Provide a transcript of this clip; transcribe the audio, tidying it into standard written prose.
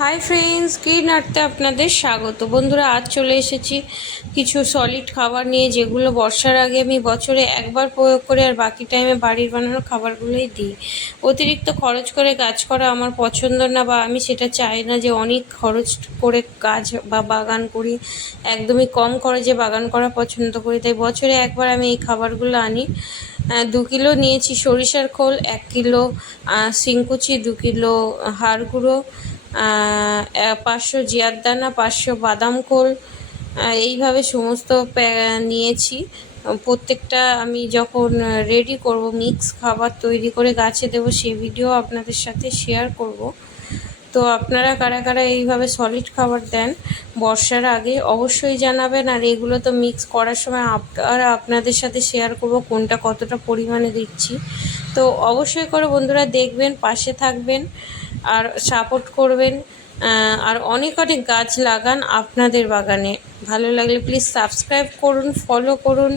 Hi friends, green আর্টে আপনাদের স্বাগত। বন্ধুরা, আজ চলে এসেছি কিছু সলিড খাবার নিয়ে, যেগুলো বর্ষার আগে আমি বছরে একবার প্রয়োগ করি আর বাকি টাইমে বাড়ির বানানো খাবারগুলোই দিই। অতিরিক্ত খরচ করে গাছ করা আমার পছন্দ না, বা আমি সেটা চাই না যে অনেক খরচ করে গাছ বা বাগান করি। একদমই কম খরচে বাগান করা পছন্দ করি, তাই বছরে একবার আমি এই খাবারগুলো আনি। 2 কিলো নিয়েছি সরিষার খোল, 1 কিলো শিংকুচি, 2 কিলো হাড় গুঁড়ো, 500 জিয়ার দানা, 500 বাদাম খোল, এইভাবে সমস্ত নিয়েছি। প্রত্যেকটা আমি যখন রেডি করব, মিক্স খাবার তৈরি করে গাছে দেবো, সেই ভিডিও আপনাদের সাথে শেয়ার করব। তো আপনারা কারা কারা এইভাবে সলিড খাবার দেন বর্ষার আগে অবশ্যই জানাবেন। আর এগুলো তো মিক্স করার সময় আপনাদের সাথে শেয়ার করব কোনটা কতটা পরিমাণে দিচ্ছি। তো অবশ্যই করে বন্ধুরা দেখবেন, পাশে থাকবেন আর সাপোর্ট করবেন। আর অনেক অনেক গাছ লাগান আপনাদের বাগানে। ভালো লাগলে প্লিজ সাবস্ক্রাইব করুন, ফলো করুন।